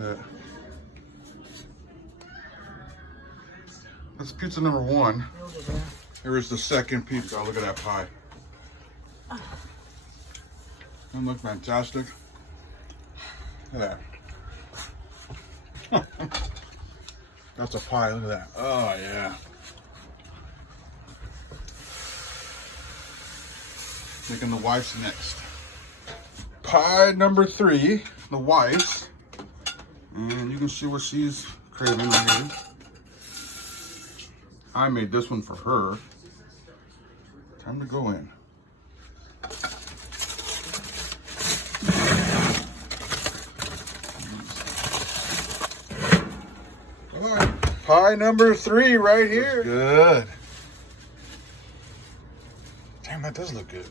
that. That's pizza number 1. Here is the second pizza. Oh, look at that pie. That looks fantastic. Look at that. That's a pie. Look at that. Oh, yeah. Thinking the wife's next. Pie number 3, the wife's. And you can see what she's craving right here. I made this one for her. Time to go in. All right, pie number 3 right here. Good. Damn, that does look good.